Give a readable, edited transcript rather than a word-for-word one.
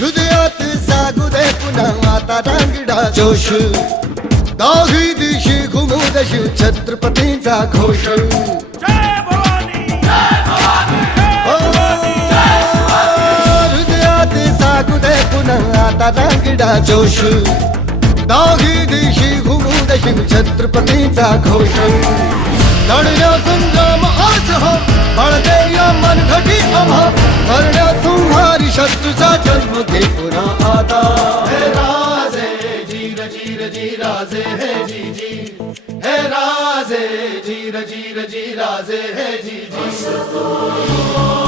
हृदयात जागू दे पुन्हा आता रांगडा जोश दाही दिशी घुमू दशी छत्रपतींचा घोष हृदयात जागू दे पुन्हा आता रांगडा जोश दाही दिशी घुमू दशी छत्रपतींचा घोष लढल्या संग्राम आज हो बळदे या मनघटी आम्हा करण्या संहारी शत्रूचा जन्म घे पुन्हा आता हे राजे जीर जीर जी राजे हे जी जी हे राजे जीर जीर जी राजे हे जी जी